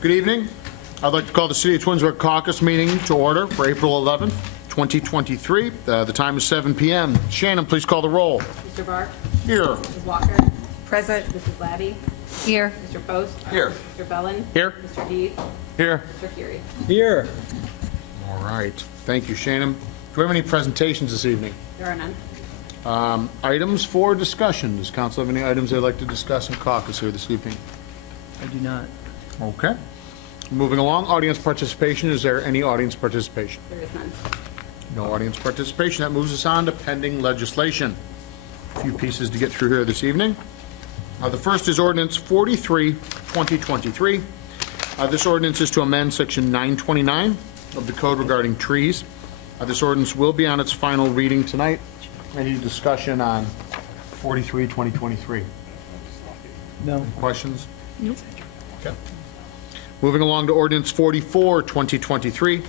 Good evening. I'd like to call the City of Twinsburg Caucus meeting to order for April 11th, 2023. The time is 7 p.m. Shannon, please call the roll. Mr. Barr? Here. Mrs. Walker? Present. Mrs. Labby? Here. Mr. Post? Here. Mr. Bellin? Here. Mr. Dees? Here. Mr. Curie? Here. All right. Thank you, Shannon. Do we have any presentations this evening? There are none. Items for discussion. Does council have any items they'd like to discuss in caucus here this evening? I do not. Okay. Moving along, audience participation. Is there any audience participation? There is none. No audience participation. That moves us on to pending legislation. A few pieces to get through here this evening. The first is Ordinance 43, 2023. This ordinance is to amend Section 929 of the Code regarding trees. This ordinance will be on its final reading tonight. Any discussion on 43, 2023? No. Questions? Nope. Okay. Moving along to Ordinance 44, 2023.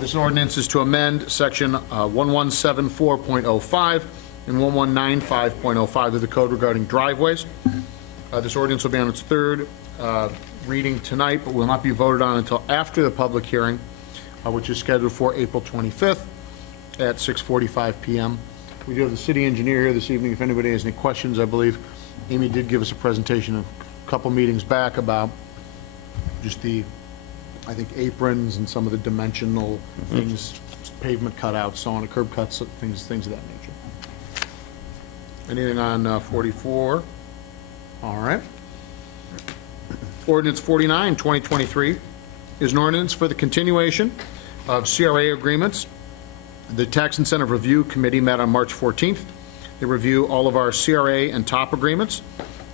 This ordinance is to amend Section 1174.05 and 1195.05 of the Code regarding driveways. This ordinance will be on its third reading tonight, but will not be voted on until after the public hearing, which is scheduled for April 25th at 6:45 p.m. We do have the city engineer here this evening. If anybody has any questions, I believe Amy did give us a presentation a couple meetings back about just the, I think, aprons and some of the dimensional things, pavement cutouts, so on, curb cuts, things of that nature. Anything on 44? All right. Ordinance 49, 2023 is an ordinance for the continuation of CRA agreements. The Tax Incentive Review Committee met on March 14th. They review all of our CRA and top agreements.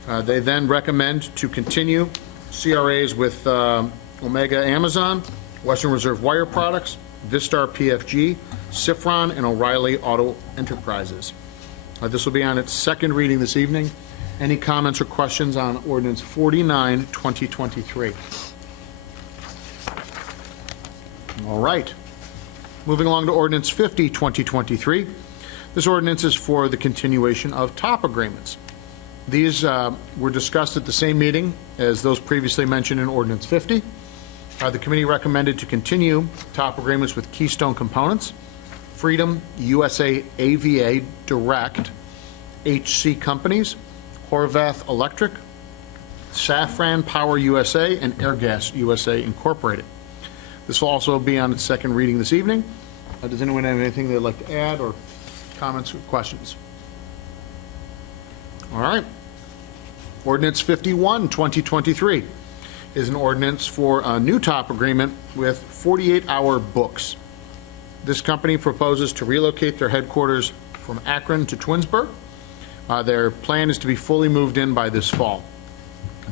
They then recommend to continue CRAs with Omega Amazon, Western Reserve Wire Products, Vistar PFG, Sifron, and O'Reilly Auto Enterprises. This will be on its second reading this evening. Any comments or questions on Ordinance 49, 2023? All right. Moving along to Ordinance 50, 2023. This ordinance is for the continuation of top agreements. These were discussed at the same meeting as those previously mentioned in Ordinance 50. The committee recommended to continue top agreements with Keystone Components, Freedom, USA AVA Direct, HC Companies, Horvath Electric, Safran Power USA, and Airgas USA Incorporated. This will also be on its second reading this evening. Does anyone have anything they'd like to add or comments or questions? All right. Ordinance 51, 2023 is an ordinance for a new top agreement with 48-Hour Books. This company proposes to relocate their headquarters from Akron to Twinsburg. Their plan is to be fully moved in by this fall.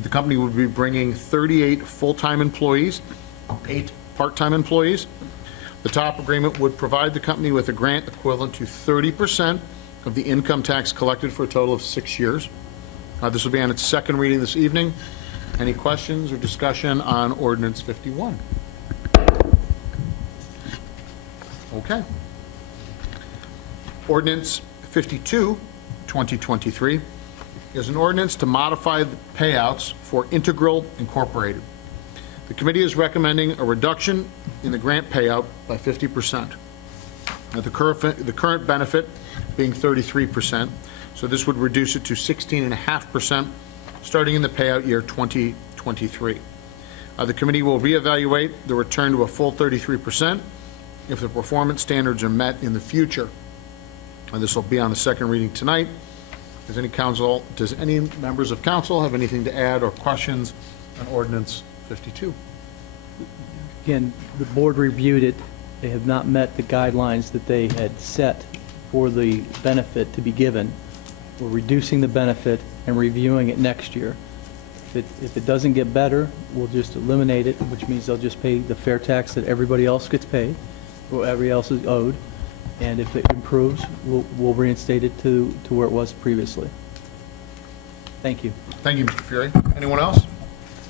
The company would be bringing 38 full-time employees, 8 part-time employees. The top agreement would provide the company with a grant equivalent to 30% of the income tax collected for a total of 6 years. This will be on its second reading this evening. Any questions or discussion on Ordinance 51? Okay. Ordinance 52, 2023 is an ordinance to modify the payouts for Integral Incorporated. The committee is recommending a reduction in the grant payout by 50%. The current benefit being 33%, so this would reduce it to 16.5% starting in the payout year 2023. The committee will reevaluate the return to a full 33% if the performance standards are met in the future. This will be on the second reading tonight. Does any members of council have anything to add or questions on Ordinance 52? Again, the board reviewed it. They have not met the guidelines that they had set for the benefit to be given. We're reducing the benefit and reviewing it next year. If it doesn't get better, we'll just eliminate it, which means they'll just pay the fair tax that everybody else gets paid, or everybody else is owed. And if it improves, we'll reinstate it to where it was previously. Thank you. Thank you, Mr. Fury. Anyone else?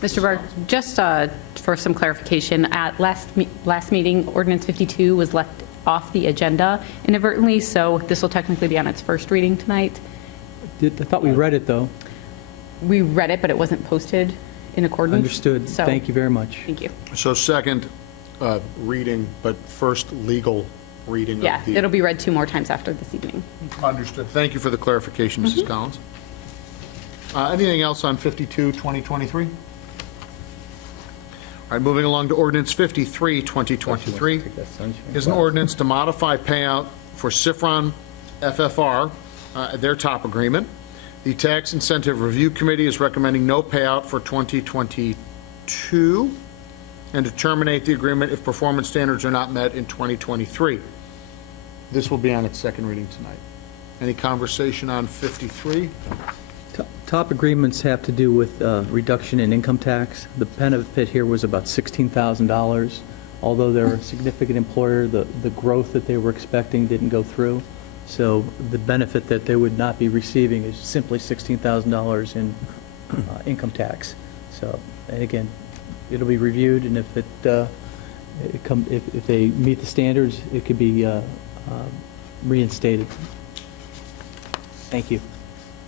Mr. Barr, just for some clarification, at last meeting, Ordinance 52 was left off the agenda inadvertently, so this will technically be on its first reading tonight. I thought we read it, though. We read it, but it wasn't posted in accordance. Understood. So, Thank you very much. Thank you. So second reading, but first legal reading of Yeah, the... it'll be read 2 more times after this evening. Understood. Thank you for the clarification, Mrs. Collins. Anything else on 52, 2023? All right, moving along to ordinance 53, 2023. Is an ordinance to modify payout for Sifron FFR, their top agreement. The Tax Incentive Review Committee is recommending no payout for 2022 and to terminate the agreement if performance standards are not met in 2023. This will be on its second reading tonight. Any conversation on 53? Top agreements have to do with reduction in income tax. The benefit here was about $16,000. Although they're a significant employer, the growth that they were expecting didn't go through. So the benefit that they would not be receiving is simply $16,000 in income tax. So, and again, it'll be reviewed, and if if they meet the standards, it could be reinstated. Thank you.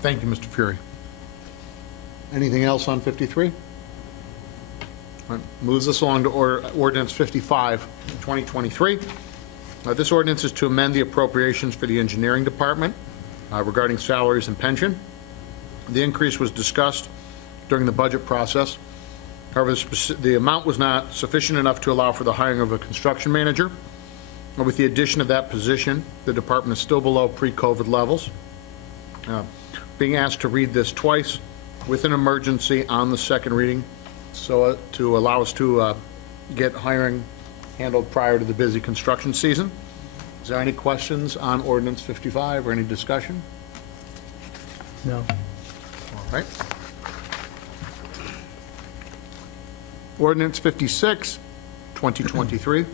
Thank you, Mr. Fury. Anything else on 53? All right, moves us along to ordinance 55, 2023. This ordinance is to amend the appropriations for the engineering department regarding salaries and pension. The increase was discussed during the budget process. However, the amount was not sufficient enough to allow for the hiring of a construction manager. With the addition of that position, the department is still below pre-COVID levels. Being asked to read this twice with an emergency on the second reading, so to allow us to get hiring handled prior to the busy construction season. Is there any questions on ordinance 55 or any discussion? No. All right. Ordinance 56, 2023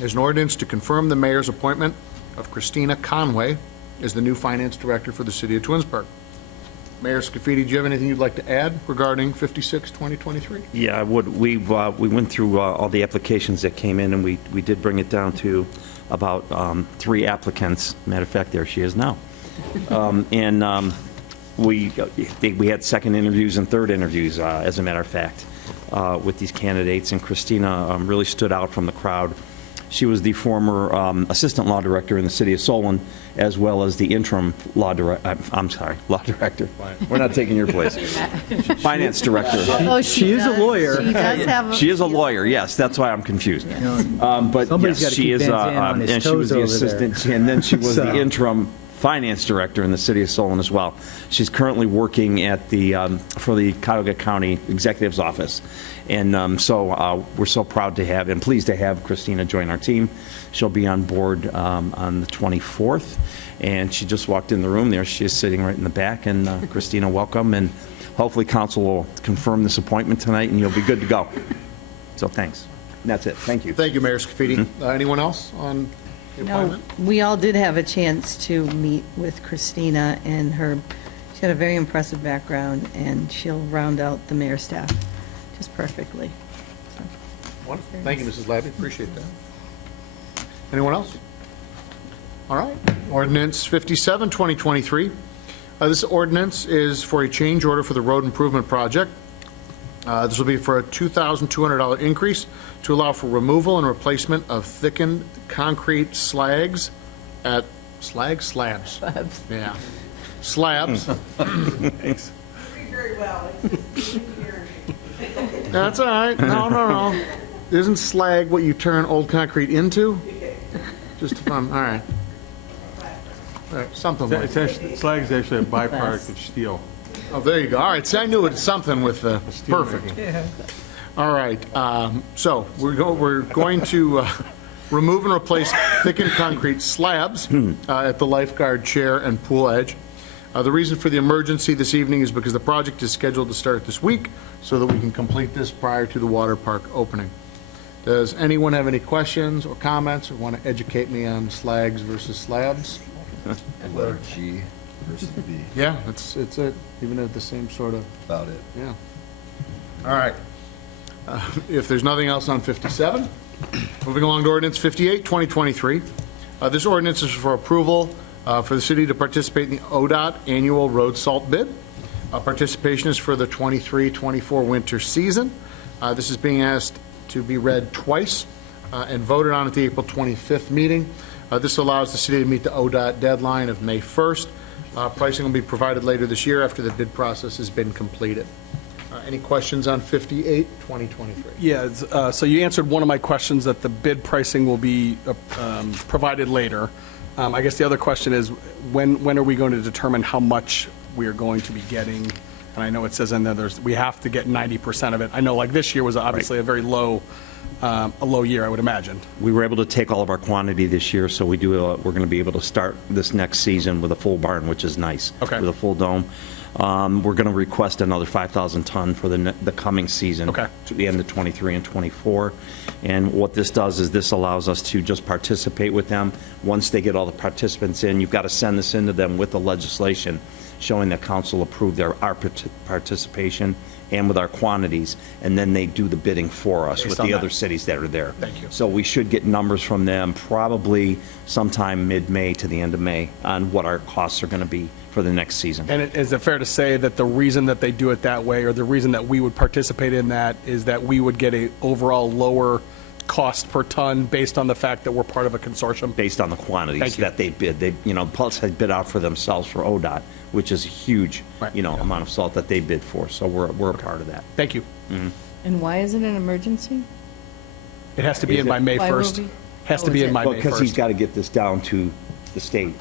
is an ordinance to confirm the mayor's appointment of Christina Conway as the new finance director for the city of Twinsburg. Mayor Scafidi, do you have anything you'd like to add regarding 56, 2023? Yeah, I would. We went through all the applications that came in, and we did bring it down to about 3 applicants. Matter of fact, there she is now. We had second interviews and third interviews, as a matter of fact, with these candidates, and Christina really stood out from the crowd. She was the former assistant law director in the city of Solon, as well as the interim law director. Law director. We're not taking your place. Finance director. Oh, She is a lawyer. She does have. She is a lawyer, yes, that's why I'm confused. But Somebody's yes, gotta she keep is, Van Zandt on his and she was toes the over assistant, there. and then she was So- the interim finance director in the city of Solon as well. She's currently working at the, for the Cuyahoga County Executive's Office. And so we're so proud to have and pleased to have Christina join our team. She'll be on board on the 24th, and she just walked in the room there. She is sitting right in the back, and Christina, welcome, and hopefully council will confirm this appointment tonight, and you'll be good to go. So thanks. And that's it. Thank you. Thank you, Mayor Scafidi. Anyone else on the No, appointment? we all did have a chance to meet with Christina, and she had a very impressive background, and she'll round out the mayor's staff just perfectly. Wonderful. Thank you, Mrs. Labby. Appreciate that. Anyone else? All right. Ordinance 57, 2023. This ordinance is for a change order for the road improvement project. This will be for a $2,200 increase to allow for removal and replacement of thickened concrete slabs at slabs. Yeah. Slabs. Thanks. Very well. It's just here. That's all right. No. Isn't slag what you turn old concrete into? Just fun. All right. All right, something like It's that. actually, slag is actually a byproduct of steel. Oh, there you go. All right, see, I knew it was something with the, Steel perfect. making. All right, so we're going to remove and replace thickened concrete slabs at the lifeguard chair and pool edge. The reason for the emergency this evening is because the project is scheduled to start this week so that we can complete this prior to the water park opening. Does anyone have any questions or comments or want to educate me on slags versus slabs? Letter G versus B, Yeah, it's it, even at the same sort of, about it. yeah. All right. If there's nothing else on 57, moving along to ordinance 58, 2023. This ordinance is for approval for the city to participate in the ODOT annual road salt bid. Participation is for the 23-24 winter season. This is being asked to be read twice and voted on at the April 25th meeting. This allows the city to meet the ODOT deadline of May 1st. Pricing will be provided later this year after the bid process has been completed. Any questions on 58, 2023? Yeah, so you answered one of my questions, that the bid pricing will be provided later. I guess the other question is, when are we going to determine how much we are going to be getting? And I know it says in there, we have to get 90% of it. I know, like, this year was obviously a very low, a low year, I would imagine. We were able to take all of our quantity this year, so we're going to be able to start this next season with a full barn, which is nice. Okay. With a full dome. We're going to request another 5,000 ton for the coming season. Okay. To the end of 23 and 24. And what this does is this allows us to just participate with them. Once they get all the participants in, you've got to send this into them with the legislation showing that council approved our participation and with our quantities, and then they do the bidding for us with on the that. other cities that are there. Thank you. So we should get numbers from them probably sometime mid-May to the end of May on what our costs are going to be for the next season. And is it fair to say that the reason that they do it that way, or the reason that we would participate in that, is that we would get a overall lower cost per ton based on the fact that we're part of a consortium? Based on the quantities Thank you. that they bid. They, Pulse had bid out for themselves for ODOT, which is a huge, Right. amount of salt that they bid for. So we're a part of that. Thank you. And why is it an emergency? It has to be in by May Why will 1st. we- Has Oh, to be is in it? by Well, May because he's 1st. got to get this down to the state,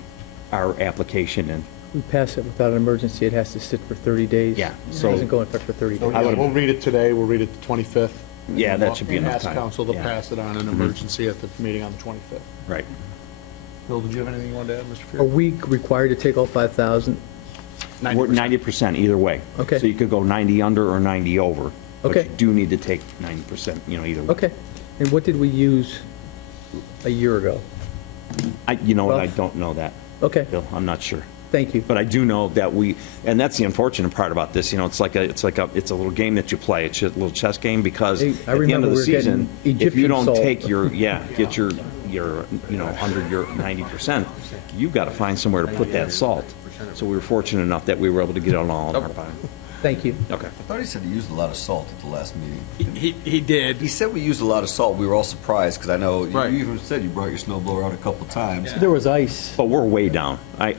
our application, and We pass it without an emergency, it has to sit for 30 days. Yeah, It so- doesn't go in effect for 30 days. We'll read it today, we'll read it the 25th. Yeah, that should be And enough ask time. council to Yeah. pass it on an emergency at the meeting on the 25th. right. Bill, did you have anything you wanted to add, Mr. Are Fury? we required to take all 5,000? We're 90% either way. Okay. So you could go 90 under or 90 over. But Okay. you do need to take 90%, either way. Okay. And what did we use a year ago? You know what, I Rough. don't know that, Okay, Bill. I'm not sure. thank you. But I do know that and that's the unfortunate part about this, it's a little game that you play. It's a little chess game, because Hey, I at the end remember of the we were getting season, if you Egyptian don't salt. take get your under your 90%, you've got to find somewhere to put that salt. So we were fortunate enough that we were able to get it all in our barn. Thank you. Okay. I thought he said he used a lot of salt at the last meeting. He did. He said we used a lot of salt. We were all surprised, because I know Right. you even said you brought your snow blower out a couple times. There was ice. But we're way down. I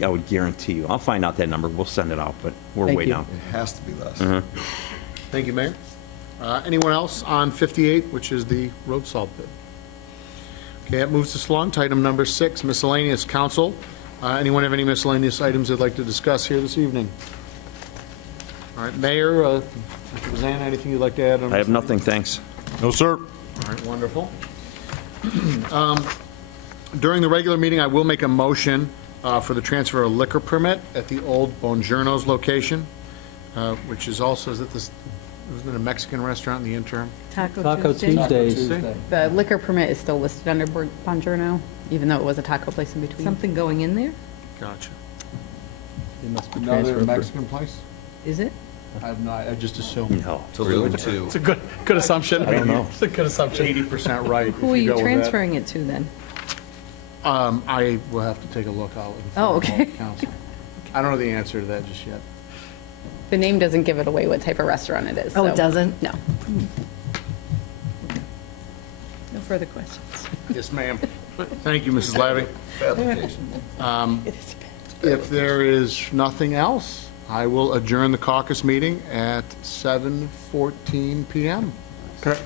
would guarantee you. I'll find out that number. We'll send it out, but we're Thank way you. down. It has to be less. Mm-hmm. Thank you, Mayor. Anyone else on 58, which is the road salt bid? Okay, that moves us along to item number 6, miscellaneous council. Anyone have any miscellaneous items they'd like to discuss here this evening? All right, Mayor, Mr. Bazan, anything you'd like to add on? I have nothing, thanks. No, sir. All right, wonderful. During the regular meeting, I will make a motion for the transfer of liquor permit at the old Bongiorno's location, which is also, isn't it a Mexican restaurant in the interim? Taco Tuesdays. The liquor permit is still listed under Bongiorno, even though it was a taco place in between. Something going in there? Gotcha. It must be Another transferred for- Mexican place? Is it? I just assumed. No. To allude to. It's a good assumption. I don't know. It's a good assumption. 80% right. Who are if you go with that. transferring it to then? I will have to take a look. I'll inform Oh, okay. the council. I don't know the answer to that just yet. The name doesn't give it away what type of restaurant it is. Oh, it so- doesn't? No. No further questions. Yes, ma'am. Thank you, Mrs. Lavy. Application. If there is nothing else, I will adjourn the caucus meeting at 7:14 PM. Okay.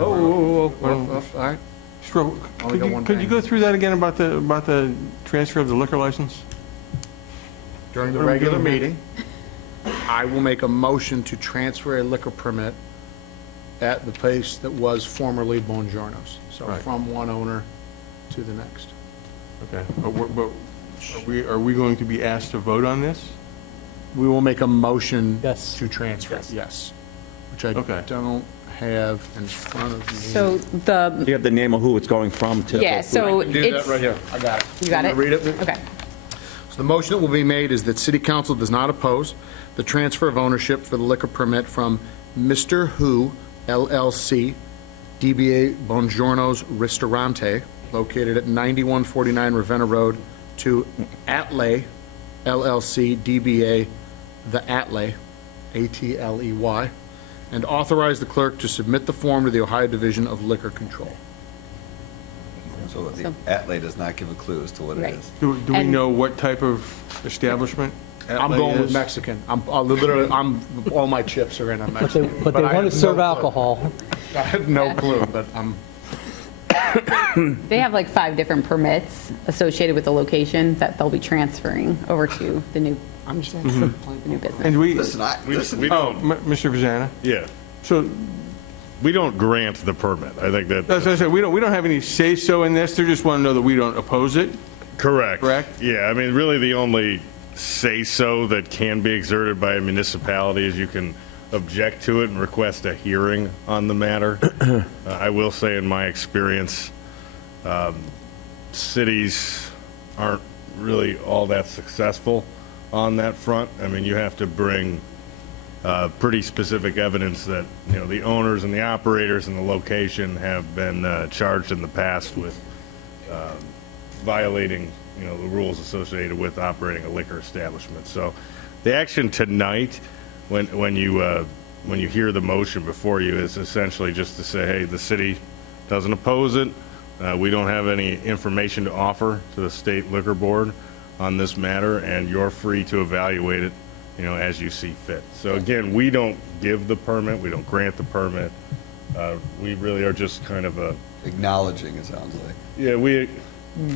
All right. Sure. Only got one Could you thing. go through that again about the transfer of the liquor license? During the What are we regular doing here? meeting, I will make a motion to transfer a liquor permit at the place that was formerly Bongiorno's. So Right. from one owner to the next. Okay, but are we going to be asked to vote on this? We will make a motion Yes. to transfer, yes, which I Okay. don't have in front of me. So the, You have the name of who it's going from to. yeah, so Do that it's. right here. I got it. You got Want it? me to read it? Okay. So the motion that will be made is that city council does not oppose the transfer of ownership for the liquor permit from Mr. Who LLC, DBA Bongiorno's Ristorante, located at 9149 Ravenna Road, to Atley LLC, DBA the Atley, A-T-L-E-Y, and authorize the clerk to submit the form to the Ohio Division of Liquor Control. So the Atley does not give a clue as to what it Right. is. Do we And- know what type of establishment I'm Atley going with is? Mexican. All my chips are in on Mexican. But they I want have to serve no clue. alcohol. I have no clue, but They have like 5 different permits associated with the location that they'll be transferring over to the new, I'm just saying. the new business. And we, Listen, We oh, don't, Mr. Vazana? yeah, So, we don't grant the permit. I think that's what I that, said, we don't have any say-so in this, they just want to know that we don't oppose it? correct. Correct? Yeah, I mean, really, the only say-so that can be exerted by a municipality is you can object to it and request a hearing on the matter. I will say, in my experience, cities aren't really all that successful on that front. I mean, you have to bring pretty specific evidence that, you know, the owners and the operators and the location have been charged in the past with violating, you know, the rules associated with operating a liquor establishment. So the action tonight, when you hear the motion before you, is essentially just to say, hey, the city doesn't oppose it. We don't have any information to offer to the state liquor board on this matter, and you're free to evaluate it, you know, as you see fit. So again, we don't give the permit, we don't grant the permit. We really are just kind of a, Acknowledging, it sounds like. yeah,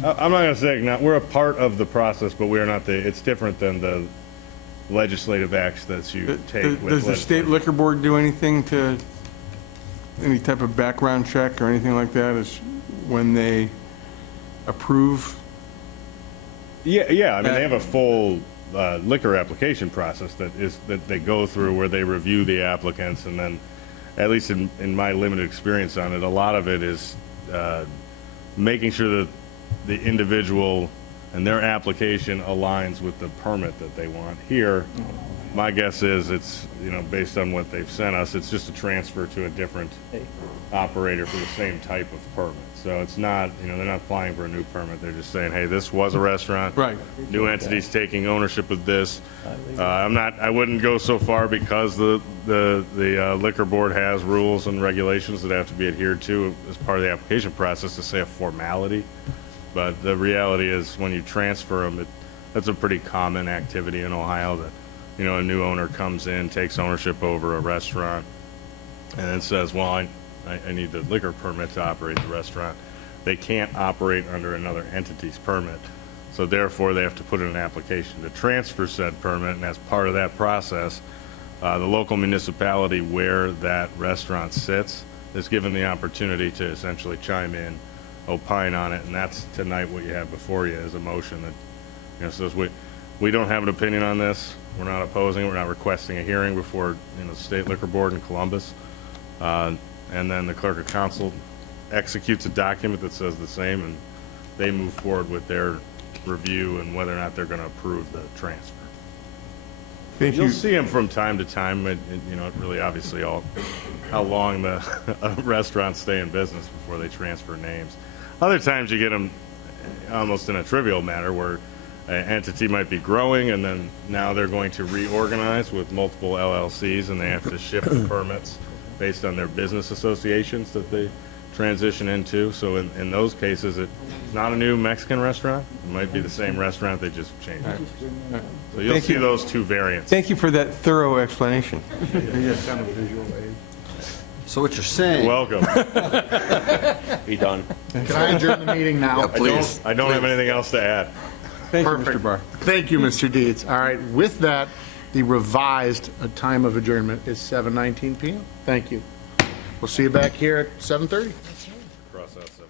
I'm not gonna say, we're a part of the process, but we are not it's different than the legislative acts that you take with Does the state legislative. liquor board do anything to, any type of background check or anything like that, as when they approve? Yeah, I mean, they have a full liquor application process that they go through where they review the applicants, and then, at least in my limited experience on it, a lot of it is making sure that the individual and their application aligns with the permit that they want. Here, my guess is it's, you know, based on what they've sent us, it's just a transfer to a different operator for the same type of permit. So it's not, you know, they're not applying for a new permit. They're just saying, hey, this was a restaurant. Right. New entity's taking ownership of this. I wouldn't go so far, because the liquor board has rules and regulations that have to be adhered to as part of the application process, to say a formality. But the reality is, when you transfer them, that's a pretty common activity in Ohio, that, you know, a new owner comes in, takes ownership over a restaurant, and then says, well, I need the liquor permit to operate the restaurant. They can't operate under another entity's permit. So therefore, they have to put in an application to transfer said permit, and as part of that process, the local municipality where that restaurant sits is given the opportunity to essentially chime in, opine on it, and that's tonight what you have before you is a motion that, you know, says we don't have an opinion on this. We're not opposing it. We're not requesting a hearing before, you know, the state liquor board in Columbus. And then the clerk of council executes a document that says the same, and they move forward with their review and whether or not they're going to approve the transfer. Thank You'll you. see them from time to time, you know, it really obviously all, how long the restaurants stay in business before they transfer names. Other times you get them almost in a trivial matter, where an entity might be growing, and then now they're going to reorganize with multiple LLCs, and they have to shift the permits based on their business associations that they transition into. So in those cases, it's not a new Mexican restaurant. It might be the same restaurant, they just changed it. So you'll Thank see you. those two variants. Thank you for that thorough explanation. So what you're saying? Welcome. Be done. Can I adjourn the meeting now? Please. I don't have anything else to add. Thank you, Perfect. Mr. Barr. Thank you, Mr. Deeds. All right, with that, the revised time of adjournment is 7:19 PM. Thank you. We'll see you back here at 7:30. Cross out 7.